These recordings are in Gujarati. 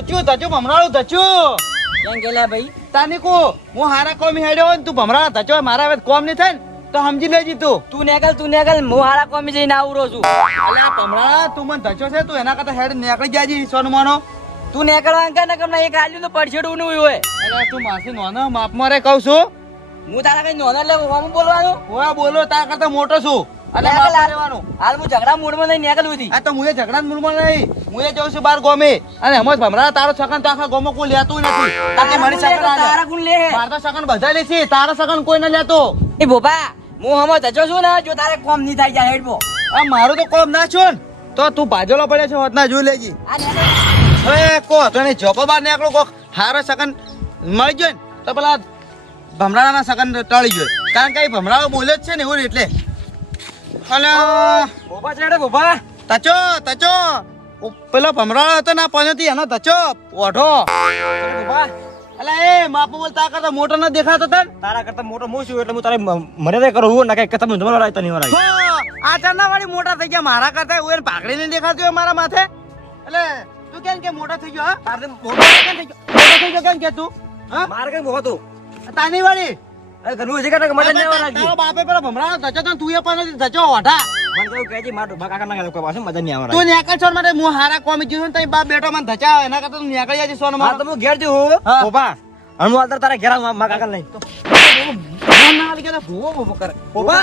ધચું ભમરાળું ધચું કેમ કેલા ભાઈ તાની કો હું હારા કોમ હેડ્યો હોય ને તું ભમરાળા ધચો મારા હવે કોમ નહીં થાય ને તો સમજી લેજી તું નેકલ હું હારા કોમી જઈને આવરો છું અલ્યા ભમરાળા તું મને ધચો છે તું એના કરતા હેડ નીકળી જાજી સોનું માનો તું નેકળવા અંકા નકમ ના એક આલ્યું તો પડછેડું નું હોય અલ્યા તું માસી નોનો માપમાં રે કહું છું હું તારા કઈ નોના એટલે હું બોલવાનું ઓય બોલો તારા કરતા મોટો છું અને નેકલ માપમાં રહેવાનું હાલ હું ઝઘડા મૂડમાં નહીં નેકલ ઉધી આ તો મુએ ઝઘડા મૂળમાં નહીં મુએ જઉં છું બાર ગોમે અને એમ જ ભમરાળા તારો સકન તો આખા ગોમાં કોઈ લેતું નથી તાકે મને સકન તારા ગુણ લે માર તો સકન બધા લે છે તારા સકન કોઈ ન લેતો એ બોપા હું હમો ધચો છું ને જો તારે કોમ નહીં થાય જાય હેડબો આ મારું તો કોમ ના છો ને તો તું ભાજેલો પડે છે હોતના જોઈ લેજી આ નેકલ હવે કો તો ને જોકો બાર નીકળો કોક હારો સકન મળી ગયો ને તો પેલા ભમરાળાના સકન ટળી ગયો કારણ કે એ ભમરાળો બોલે જ છે ને એવું એટલે અલા બોપા ચડે બોપા તચો તચો પેલો ભમરાળો હતો ને પહોંચતી એનો તચો ઓઢો બોપા અલા એ માપો બોલ તા કરતા મોટો ન દેખાતો તન તારા કરતા મોટો હું છું એટલે હું તારે મર્યાદા કરું હું ના કઈ તમે ધમલ રાયતા નહીં વરાય આ ચારના વાળી મોટા થઈ ગયા મારા કરતા ઓય પાઘડી નહીં દેખાતું હોય મારા માથે એટલે તું કેમ કે મોટા થઈ ગયો હા તારે મોટો કેમ થઈ ગયો મોટો થઈ ગયો કેમ કે તું હા માર કઈ બોવા તું તાની વાળી અરે ઘરનું છે કે મજા નહીં આવવા તારો બાપે પેલો ભમરાળો ધચો તો તું એ પણ ધચો ઓઢા મને કહું કેજી માર ડોબા કાકા ના લોકો પાસે મજા નહીં આવવા તું નેકળ છો માટે હું હારા કોમી જીવ ને તઈ બાપ બેટો મને ધચા એના કરતા તું નીકળી જાય સોનો માર માર તો હું ઘેર જઉં હું હા. બોપા હણુ આલતર તારા ઘેર આવું મા કાકા નહીં ના આવી ગયા ભૂવો ભૂવો કરે બોપા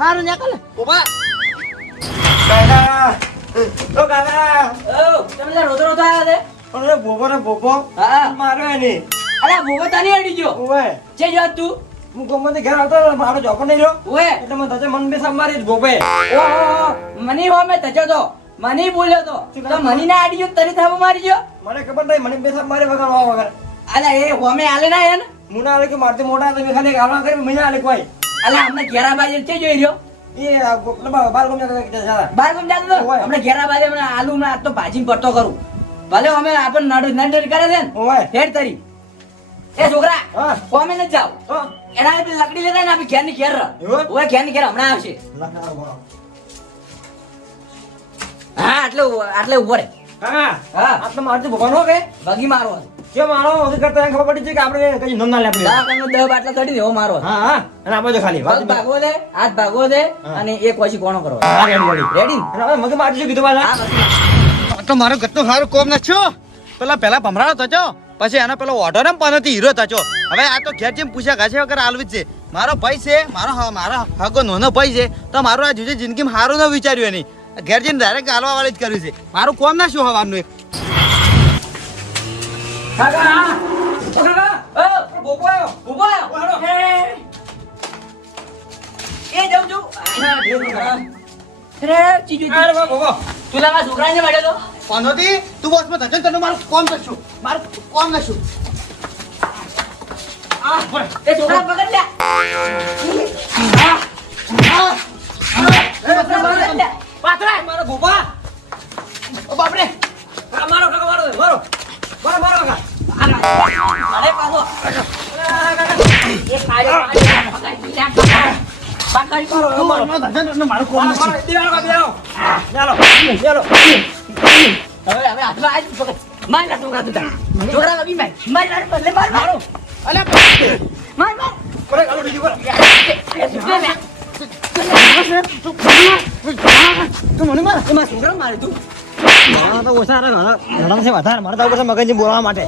હારું નેકળ બોપા કાકા ઓ કાકા ઓ તમે રોતો રોતો આયા દે અરે બોબો ને બોબો હા મારો એને અરે બોબો તાની અડી ગયો ઓવે જે જો તું હું ગમે ઘેર આવતો ને મારો જોકો નહીં રહ્યો ઓએ એટલે મને તજે મન બેસા મારી બોબે ઓ મની હો મે તજો તો મની બોલ્યો તો મની ના આડી ગયો તરી થાબો મારી ગયો મને ખબર નહીં મને બેસા મારે વગર વા વગર અલા એ હોમે આલે ના એન મુના આલે કે મારતે મોટા તમે ખાલી ગાળા કરી મહિના આલે કોઈ અલા અમને ઘેરા બાજે છે જોઈ રહ્યો એ બાર ગમે કે સારા બાર કોમ જાતો તો ઓય. અમને ઘેરા બાજે અમને આલુ માં આજ તો ભાજી પડતો કરું ભલે અમે આપણ નાડુ નંડર કરે છે ને ઓવે હેડ તરી એ છોકરા હા કોમે ન જાવ હા એના હાથે લકડી લેતા ને આપી ઘેર ની ઘેર એવું? ઓય ઘેર ની ઘેર હમણાં આવશે લખાડો બોલો હા આટલે ઉભો રે કાકા હા આ તો મારતે બોબા નો કે બગી મારો કે મારો ઓધી કરતા ખબર પડી છે કે આપણે કઈ નમ ના લે આપણે દા કનો 10 બાટલા ચડી દેવો મારો હા હા અને આ બાજુ ખાલી પગ ભાગો દે હાથ ભાગો દે હા. અને એક પછી કોણો કરો હા રેડી રેડી અને હવે મગે મારજો કીધું બાલા હા બસ તો મારું ગતનું સારું કોમ ન છો પેલા ભમરાળો થચો પછી એનો પેલો ઓઢો ને પનોતી હીરો થચો હવે આ તો ઘેર જેમ પૂછ્યા ઘાસે વગર આલવી જ છે મારો ભાઈ છે મારો હગો નોનો ભાઈ છે તો મારું આ જુદી જિંદગીમાં સારું ન વિચાર્યું એની ઘેર જઈને ડાયરેક્ટ આલવા વાળી જ કર્યું છે મારું કોમ ના શું હવાનું એક કાકા ઓ કાકા ઓ બોબો આવ્યો ઉભો હાલો. એ જાઉં છું રે ચીજુ અરે બોબો તું લાગા છોકરાને મળ્યો તો પનોતી તું બોસમાં થચો તને મારું કોમ કરશું મારું કોમ નશું એ છોકરા પકડ લે પાતરા મારો બોબા ઓ બાપરે આ મારો કાકા મારો મારો મારો મારો કાકા અરે પાછો એ કાયો પકડ તું બોસમાં થચો તને મારું કોમ મારો નશું દીવાલ કા બેઓ ચાલો ચાલો હવે હાથમાં આજ પકડ માર ના છોકરા તું છોકરા અભી માર બદલે માર મારો અલ્યા માર કોરે ગાલો દીજી પર તું મને માર એમાં છોકરા મારે તું મારા તો ઓછા ઘણા છે વધારે મારા તો ઉપર મગજની બોલવા માટે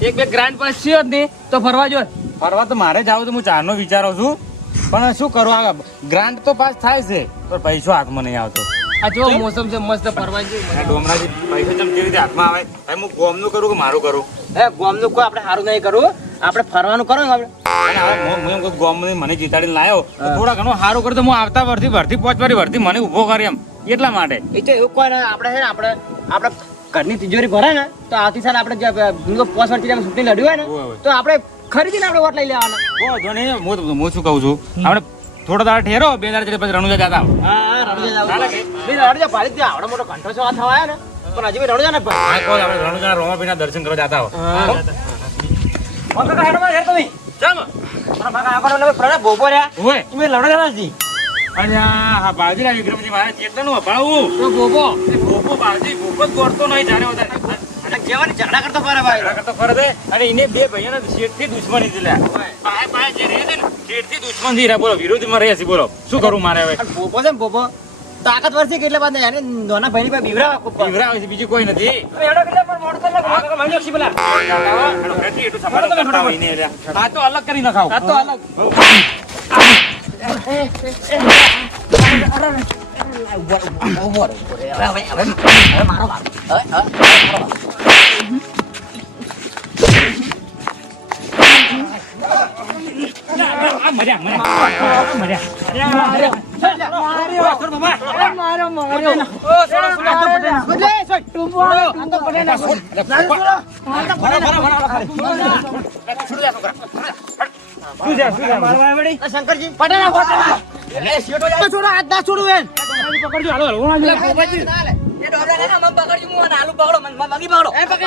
એક બે ગ્રાન્ડ પાસ છે જ નહીં તો ફરવા જો ફરવા તો મારે જાવ તો હું ચારનો વિચારો છું પણ શું કરું આ ગ્રાન્ટ તો પાસ થાય છે પણ પૈસો હાથમાં નહીં આવતો આ જો મોસમ છે મસ્ત ફરવા જેવું ડોમરાજી પૈસો જેમ કેવી રીતે હાથમાં આવે ભાઈ હું ગોમનું કરું કે મારું કરું એ ગોમનું કોઈ આપણે સારું નહીં કરવું આપણે ફરવાનું કરો ને આપણે અને હવે હું એમ કહું ગોમની મને જીતાડીને લાવ્યો તો થોડા ઘણું સારું કરું તો હું આવતા વર્ષથી ભરતી પહોંચવાની ભરતી મને ઊભો કરી એમ એટલા માટે એ તો એવું કોઈ નહીં આપણે છે ને આપણે ઘરની તિજોરી ભરે ને તો આવતી સાલ આપણે જે પોસ્ટ વર્ષથી ચૂંટણી લડ્યું હોય ને હોય. તો આપણે ખરીદીને આપણે વોટ લઈ લેવાના જો નહીં હું શું કહું છું આપણે થોડો દાડા ઠેરો 2 દાડા પછી રણુજા જતા આવો. હા રણુજા ચાલે કે? રણુજા પાડી દે આવડો મોટો ઘંટો છો થવા આવ્યા ને પણ હજી બી રણુજા ને ભાઈ હા, કહો આપણે રણુજા રોમાપીના દર્શન કરવા જતા આવો. કાકા હેડો હેડ તમે ચાલો. મારા કાકા આગળ પ્રણા બોબો રહ્યા ઓય તમે લડો જણા છી અને આ બાજી ના વિક્રમજી મારે ચેતનું અભાવું તો ભોપો એ ભોપો બાજી ભોપો જ ગોળતો નહીં જાણે વધારે અને કેવાની ઝઘડા કરતો ફરે ભાઈ ઝઘડા કરતો ફરે છે અને એને બે ભાઈઓને શેઠથી દુશ્મની છે લ્યા. પાય પાય જે રહે છે ને શેઠથી દુશ્મન થી રહ્યા. બોલો વિરોધમાં રહે છે. બોલો શું કરું મારે હવે? અને ભોપો છે ને ભોપો તાકાતવર છે કેટલે બાદ એને નાના ભાઈની પાસે બીવરાવા ખૂબ પડે. બીવરાવે છે બીજું કોઈ નથી. એડો કેટલે પણ મોડું થાય ને કાકા માંડ્યો છે પેલા હેડો, હેડજી, એટલું સમાધાન કરતા હોય ને લ્યા. આ તો અલગ કરી નખાવ. આ તો અલગ આ મર્યા મર્યા શંકરજી પટેલા પટેલા એ શેઠો જાય છોડો હાથ ના છોડું એન પકડજો. હાલો હાલો એટલે ગોપાજી એ ડોબરા ને મમ પકડજો હું અને આલુ પકડો મમ વગી પકડો એ પકડો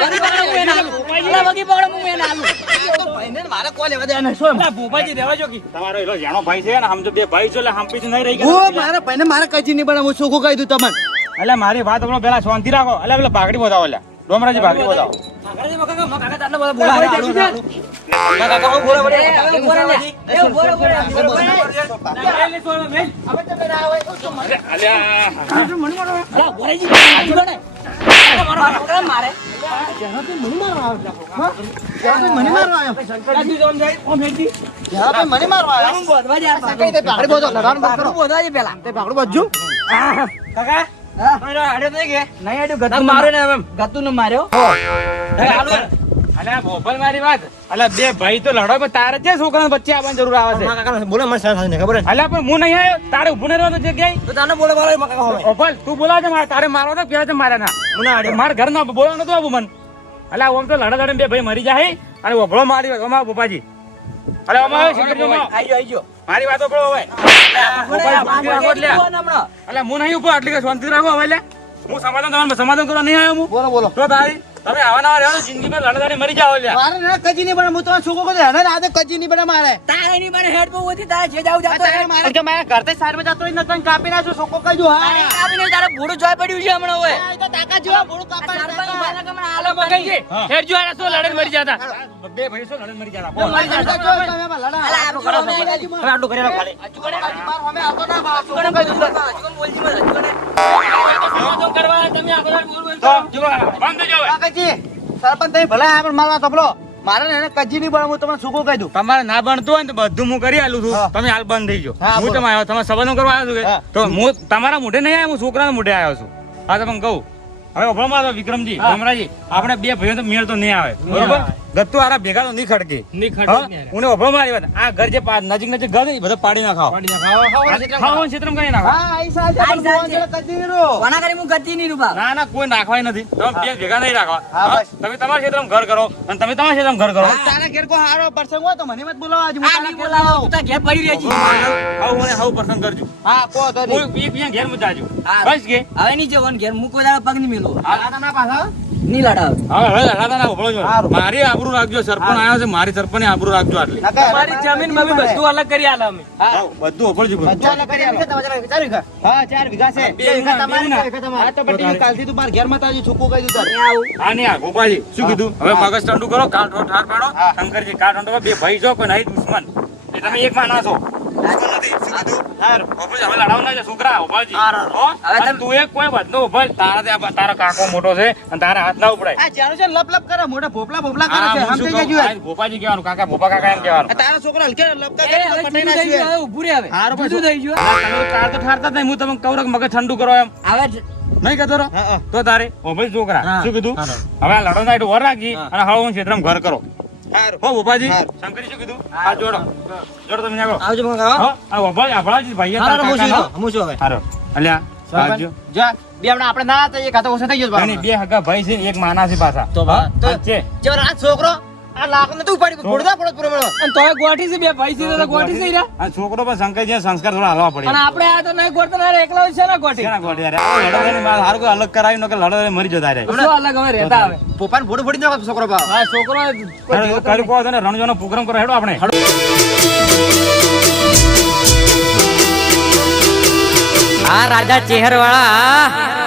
હું એને આલુ એટલે વગી પકડો હું એને આલુ તો ભાઈને મારે કોલ લેવા દે અને શું ભોપાજી રહેવા જો કી તમારો એલો જાણો ભાઈ છે ને સમજો બે ભાઈ છો એટલે હંપી નહીં રહી હું ગયા. મારા ભાઈને મારે કજી નહીં બનાવું ચોખ્ખું કહી દઉં તમને. એટલે મારી વાત હમણાં પેલા શાંતિ રાખો. એટલે પેલા ભાગડી બતાવો. એટલે ડોમરાજી ભાગડી બતાવો. મને મારવા આવ્યો. મને મારવા આવ્યો. ભાગડી બોધો, લડાવાનું બંધ કરો. તે ભાગડું બાજુ. અલ્યા ભોપાલ મારી વાત. અલ્યા બે ભાઈ તો લડો પણ તારે છે છોકરાને વચ્ચે આવવાની જરૂર આવે છે. બોલે મને ખબર અલ્યા પણ હું નહીં આવ્યો. તારે ઉભું નહીં રહેવાનું જગ્યાએ. તો તને બોલે બોલે ભોપાલ તું બોલાવ છે મારે. તારે મારવા તો પેલા છે મારા ના. મારા ઘર ના બોલવા નતું આવું મન. અલ્યા ઓમ તો લડા લડે બે ભાઈ મરી જાય અને ઓભળો મારી વાત. અમારા ભોપાજી અલ્યા અમારે શંકરજી મારી વાતો પડો હવે. અલ્યા હું નહીં ઉપર આટલી કઈ શાંતિ રાખો હવે. લે હું સમાધાન કરવા નહીં આવ્યો હું. બોલો બોલો. તો તારી તમે આવા નવા રહ્યો જિંદગીમાં લડદારી મરી જાઓ. લ્યા મારે ને કજી નહીં બને. હું તમારા છોકરો કહું છું, હેને રાતે કજી નહીં બને મારે. મારે કે મારા ઘરથી સાઈડમાં જતો હોય ને તને કાપી નાખજો. છોકરો કહી દઉં. હા આ તો તાકાત જેવા ભૂંડું કાપવાનું. લડે મરી જતા બે ભાઈ શું લડે મરી જતા બોલ. મારી જાતે જો તમે એમાં લડા. આટલું કરી ખાલી માર સામે આવતો ના બા. છોકરો કહી દઉં. બંધ જો હવે. કાકાજી, સરપંચ તમે ભલે આ પણ મારવા તપલો. મારે ને એને કજી નહીં બને. હું તમને છોકરો કહી દઉં. તમારે ના બનતું હોય ને તો બધું હું કરી આલું છું. હા. તમે હાલ બંધ થઈ જાઓ. હા, હું બોલો. તમે આવ્યો તમે સંબંધો કરવા આવ્યો છું હા. કે? તો હું તમારા મોઢે નહીં આવ્યો. હું છોકરાના મોઢે આવ્યો છું. હા તમને કહું હવે ઉભો મારો વિક્રમજી ભમરાજી આપણે બે ભાઈઓ તો મેળ તો નહીં આવે બરોબર. ગત્તુ આરા ભેગા તો નહીં ખડકે. હું ઉભો મારી વાત. આ ઘર જે નજીક નજીક ઘર ને બધા પાડી નાખાવ. ખાવાનું ક્ષેત્રમાં કરી નાખો. હા, આઈ સાલ છે, પણ ભગવાન જોડે કજી નહીં રહો. ના ના કોઈ નાખવાય નથી. તમે બે ભેગા નહીં રાખવા. હા, હા? બસ. તમે તમારા ક્ષેત્રમાં ઘર કરો અને તમે તમારા ક્ષેત્રમાં ઘર કરો. તારા ઘેર કોઈ હારો પ્રસંગ હોય તો મને મત બોલાવો. આજે હું તારા ઘેર આવું. આવું મને આવું પસંદ કરજો. હા, કહો તો નહીં. કોઈ એક બીજા ઘેર મત જાજો. હા. બસ કે હવે નહીં જવાનું ઘેર મૂકો પગ નહીં મેલો આ ના પાછા. નહીં લડાવ હવે લડાતા ના ઉભો છો. સારું. મારી આબરૂ રાખજો. સરપંચ આવ્યો છે મારી સરપંચ ની આબરૂ રાખજો આટલી. તમારી જમીન બધું અલગ કરી આલે અમે બધું ઉભો છો. બધા અલગ કરી આપી. તમારા 4 વીઘા? હા, 4 વીઘા છે. બે 2 વીઘા વીઘા, તમારી, બે 2 વીઘા તમારી. હા, તો પણ ટીવી કાલથી તું મારા ઘેર મત આવજો. છોકરું કહી દઉં તારે. આ નહીં આ ગોપાલજી શું કીધું હવે મગજ ઠંડુ કરો. કાલ ઠાર પાડો. હા. શંકરજી કાલ ઠંડુ કરો. બે ભાઈ છો કોઈ નહીં દુશ્મન. એ તમે એક માના છો. દુશ્મન નથી. શું કીધું? સારું. ગોપાલજી, હવે લડાવના છે છોકરા ગોપાલજી. હારું. હો? હવે અને તું એક કોઈ વાત નો ઉભા. તારો કાકો મોટો છે અને તારા હાથ ના ઉપડાય. આ જ્યાંનું છે ને લપ લપ કરે, મોઢે ભોપલા ભોપલા કરે આ છે. હું શું સમજી કહું? જજો. આ ભોપાજી કહેવાનું કાકા ભોપા કાકા એમ કહેવાનું. આ તારા છોકરા હલકે લપકા કરે તો પટાઈ નાખ્યું. ઉભું રે હવે હારું, જુદું થઈ ગયું તમે કાલ તો ઠારતા જ નહીં. હું તમને કહું છું કે મગજ ઠંડુ કરો એમ હવે નહીં કહેતો રહો? હા, હા. તો તારે ઓ ભાઈ છોકરા હા. શું કીધું? હા. હવે આ લડો ના વર રાખી હા. અને હળવું ક્ષેત્રમાં ઘર કરો. સારું. હો ભોપાજી હારું. શંકરી શું કીધું? હા જોડો જોડો તમે આગળ. આવજો મંગા હો આ ભોપાજી આપણાજી ભાઈ હારો હું છું હું છું હવે હારો અલ્યા સાજો જા. બે આપણે ના હતા, એક હાથે ઓછો થઈ ગયો છે અને બે હગા ભાઈ છે ને એક માના છે પાછા તો બા તો છે જો આ છોકરો આ લાખ ને તું ઉપાડી ફોડતા પડત પૂરો મળો. અને તોય ગોઠી છે બે ભાઈ છે તો ગોઠી છે રા આ છોકરો પણ શંકરજી સંસ્કાર થોડા હાલવા પડે. અને આપણે આ તો નહીં ગોઠતા ના એકલા છે ને ગોઠી શેના ગોઠી યાર? આ લડવાની વાત હારું કોઈ અલગ કરાવી નો કે લડવાની મરી જતા રે. શું અલગ હવે રહેતા હવે પોપાને ફોડો ફોડી નાખો છોકરો ભાવ. હા છોકરો કર્યું કહો છો ને રણજોનો પ્રોગ્રામ કરો હેડો આપણે. આ રાજા ચેહર વાળા